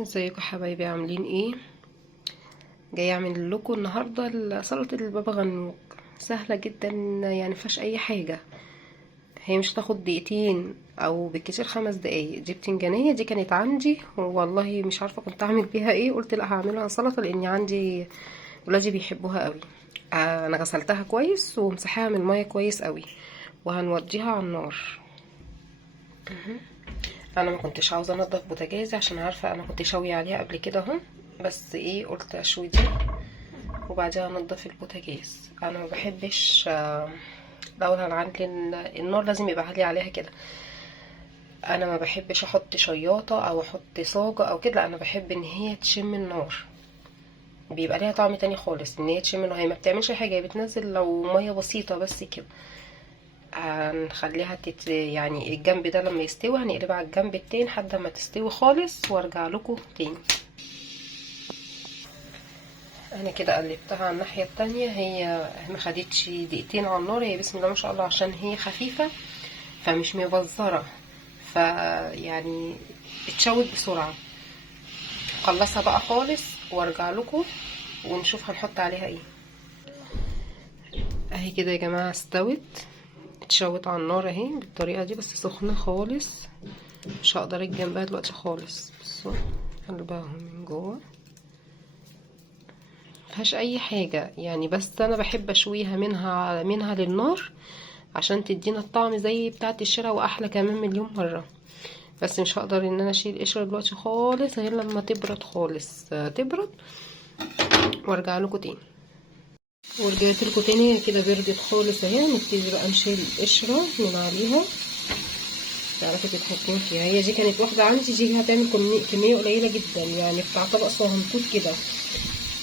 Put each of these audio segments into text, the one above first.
ازيكم حبايبي؟ عاملين ايه؟ جاي اعمل لكم النهارده سلطه البابا غنوج. سهله جدا، يعني مفيهاش اي حاجه. هي مش هتاخد دقيقتين او بالكتير 5 دقايق. دي بتنجانيه، دي كانت عندي والله مش عارفه كنت اعمل بيها ايه، قلت لا هعملها سلطه لاني عندي ولادي بيحبوها قوي. انا غسلتها كويس ومسحاها من الميه كويس قوي، وهنوديها على النار. انا ما كنتش عاوزه انضف بوتاجازي عشان عارفه انا كنت شاويه عليها قبل كده اهو، بس ايه قلت اشوي دي وبعدها انضف البوتاجاز. انا ما بحبش الاول هنعلي النار، لازم يبقى عالي عليها كده. انا ما بحبش احط شياطه او احط صاجه او كده، لا انا بحب ان هي تشم النار، بيبقى ليها طعم تاني خالص. ان هي تشم النار، هي ما بتعملش حاجه، هي بتنزل لو ميه بسيطه بس كده. هنخليها يعني الجنب ده لما يستوي هنقلبها على الجنب التاني لحد ما تستوي خالص وارجع لكم تاني. انا كده قلبتها على الناحيه التانية، هي ما خدتش دقيقتين على النار، هي بسم الله ما شاء الله عشان هي خفيفه فمش مبزره، فيعني اتشوت بسرعه. خلصها بقى خالص وارجع لكم ونشوف هنحط عليها ايه. اهي كده يا جماعه استوت، اتشوت على النار اهي بالطريقه دي، بس سخنه خالص، مش هقدر اجي جنبها دلوقتي خالص. بصوا قلبها من جوه مفيهاش اي حاجه يعني، بس انا بحب اشويها منها للنار عشان تدينا الطعم زي بتاعه الشرا واحلى كمان مليون مره. بس مش هقدر ان انا اشيل القشره دلوقتي خالص غير لما تبرد خالص، تبرد وارجع لكم تاني. ورجعت لكم تاني كده بردت خالص اهي. نبتدي بقى نشيل القشره من عليها، تعرفي تتحكمي فيها. هي دي كانت واحده عندي، دي هتعمل كميه قليله جدا يعني بتاع طبق صغنطوط كده.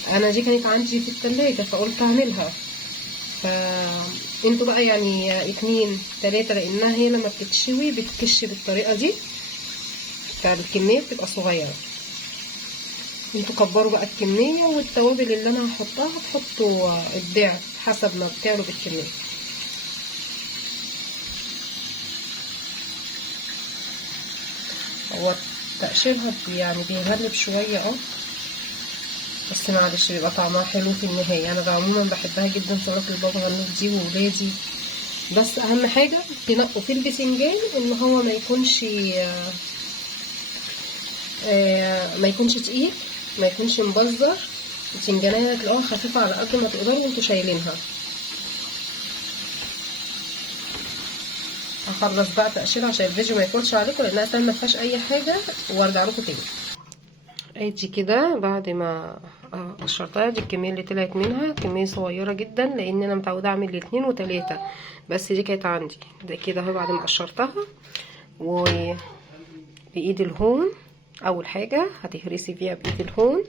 انا دي كانت عندي في التلاجة فقلت اعملها. انتوا بقى يعني 2 3، لانها هي لما بتتشوي بتكش بالطريقه دي، فالكميه بتبقى صغيره. انتوا كبروا بقى الكميه، والتوابل اللي انا هحطها هتحطوا الضعف حسب ما بتعملوا بالكميه. هو تقشيرها يعني بيغلب شويه بس معلش بيبقى طعمها حلو في النهايه. انا عموما بحبها جدا سلطه البابا غنوج دي وولادي. بس اهم حاجه تنقوا في البتنجان ان هو ما يكونش تقيل، ما يكونش مبزر. البتنجانيه تلاقوها خفيفه على قد ما تقدروا وانتوا شايلينها. هخلص بقى تقشير عشان الفيديو ما يطولش عليكم لانها فعلا ما فيهاش اي حاجه، وارجع لكم تاني. ادي كده بعد ما قشرتها، دي الكميه اللي طلعت منها كميه صغيره جدا لان انا متعوده اعمل 2 و3، بس دي كانت عندي. ده كده اهو بعد ما قشرتها. وبايد الهون اول حاجه هتهرسي فيها بايد الهون،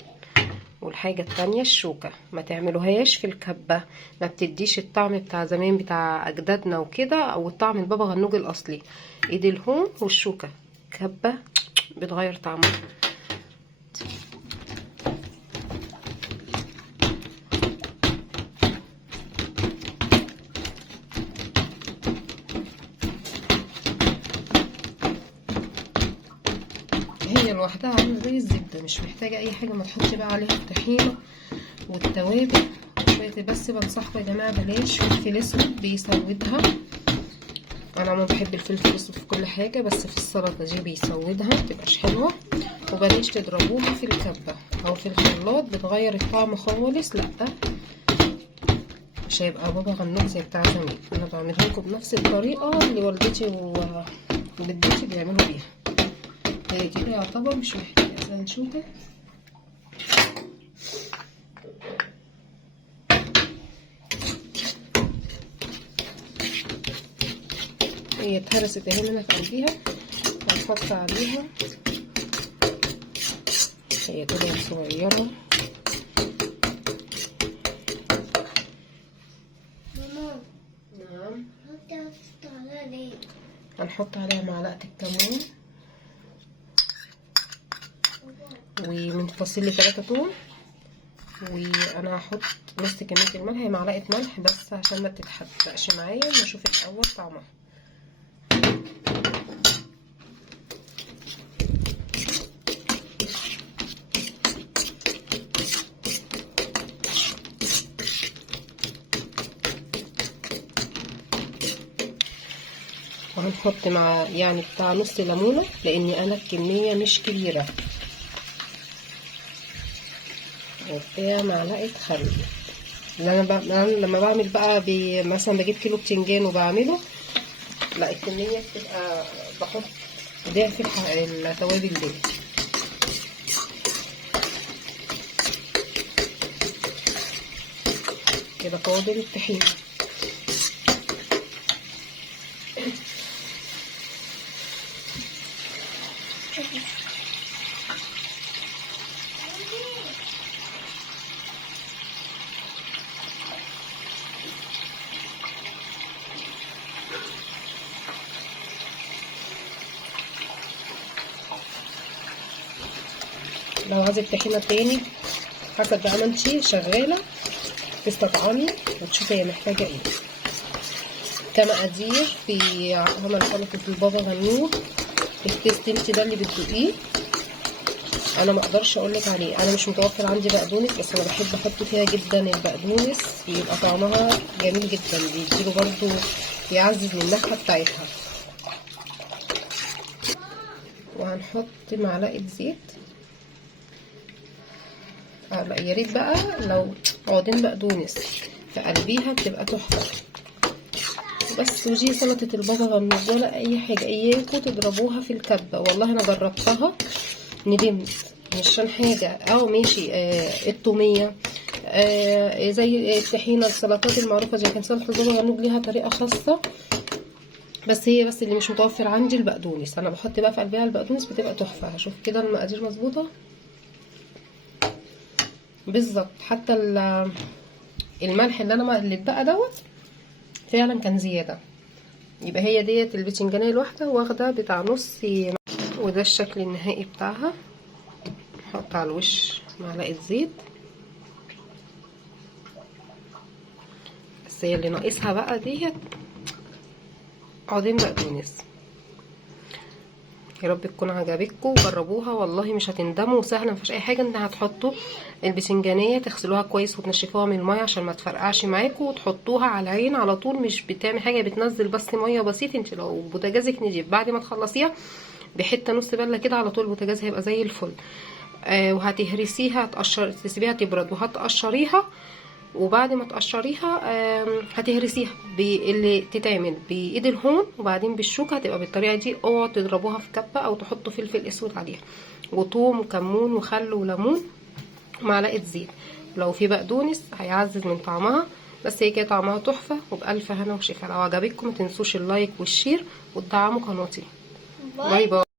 والحاجه التانية الشوكه. ما تعملوهاش في الكبه، ما بتديش الطعم بتاع زمان بتاع اجدادنا وكده، او الطعم البابا غنوج الاصلي. ايد الهون والشوكه، كبه بتغير طعمها. هي لوحدها عامله زي الزبده، مش محتاجه اي حاجه. ما تحطي بقى عليها الطحينه والتوابل شويه. بس بنصحكم يا جماعه بلاش فلفل اسود، بيسودها. انا ما بحب الفلفل الاسود في كل حاجه، بس في السلطه دي بيسودها متبقاش حلوه. وبلاش تضربوها في الكبه او في الخلاط، بتغير الطعم خالص. لا مش هيبقى بابا غنوج زي بتاع زمان. انا بعملها لكم بنفس الطريقه اللي والدتي وجدتي بيعملوا بيها. هي كده يعتبر مش محتاجه اصلا شوكه. هي اتهرست اهي منها في قلبيها. هنحط عليها، هي طلعت صغيره. نعم. هنحط عليها معلقه الكمون، ومن فصيل 3 توم. وانا هحط نص كميه الملح، هي معلقه ملح بس عشان ما تتحرقش معايا. نشوف الاول طعمها. وهنحط مع يعني بتاع نص ليمونه، لاني انا الكميه مش كبيره، وبتاع معلقه خل. أنا لما بعمل بقى مثلا بجيب كيلو بتنجان وبعمله، لا الكميه بتبقى بحط ضعف التوابل دي. كده فاضل الطحينه. لو عايزه الطحينه تاني حسب بقى ما انتي شغاله تستطعمي وتشوفي هي محتاجه ايه. كمقادير في عمل سلطه البابا غنوج، التيست انتي ده اللي بتدوقيه، انا ما اقدرش اقولك عليه. انا مش متوفر عندي بقدونس، بس انا بحب احط فيها جدا البقدونس، بيبقى طعمها جميل جدا، بيديله برضو يعزز من النكهه بتاعتها. وهنحط معلقه زيت. لا يا ريت بقى لو عودين بقدونس في قلبيها بتبقى تحفه. بس ودي سلطه البابا غنوج ولا اي حاجه، اياكوا تضربوها في الكبه، والله انا جربتها ندمت. مش عشان حاجه ماشي. التوميه زي الطحينه، السلطات المعروفه زي كان سلطه البابا غنوج ليها طريقه خاصه، بس اللي مش متوفر عندي البقدونس. انا بحط بقى في قلبها البقدونس بتبقى تحفه. هشوف كده المقادير مظبوطه بالظبط. حتى الملح اللي اتبقى دوت فعلا كان زياده. يبقى هي ديت البتنجانيه الواحده واخده بتاع نص. وده الشكل النهائي بتاعها. نحط على الوش معلقه زيت. بس هي اللي ناقصها بقى ديت عودين بقدونس. يا رب تكون عجبتكم وجربوها، والله مش هتندموا، وسهله مفيش اي حاجه. انت هتحطوا البتنجانيه تغسلوها كويس وتنشفوها من الميه عشان ما تفرقعش معاكم، وتحطوها على العين على طول، مش بتعمل حاجه، بتنزل بس ميه بسيط. انت لو بوتاجازك نضيف بعد ما تخلصيها بحته نص بله كده على طول البوتاجاز هيبقى زي الفل. وهتهرسيها، تسيبيها تبرد وهتقشريها، وبعد ما تقشريها هتهرسيها اللي تتعمل بايد الهون، وبعدين بالشوكه هتبقى بالطريقه دي. اوعوا تضربوها في كبه او تحطوا فلفل اسود عليها، وثوم وكمون وخل وليمون ومعلقه زيت. لو في بقدونس هيعزز من طعمها. بس هي كده طعمها تحفه، وبالف هنا وشفا. لو عجبتكم متنسوش اللايك والشير وتدعموا قناتي. باي باي.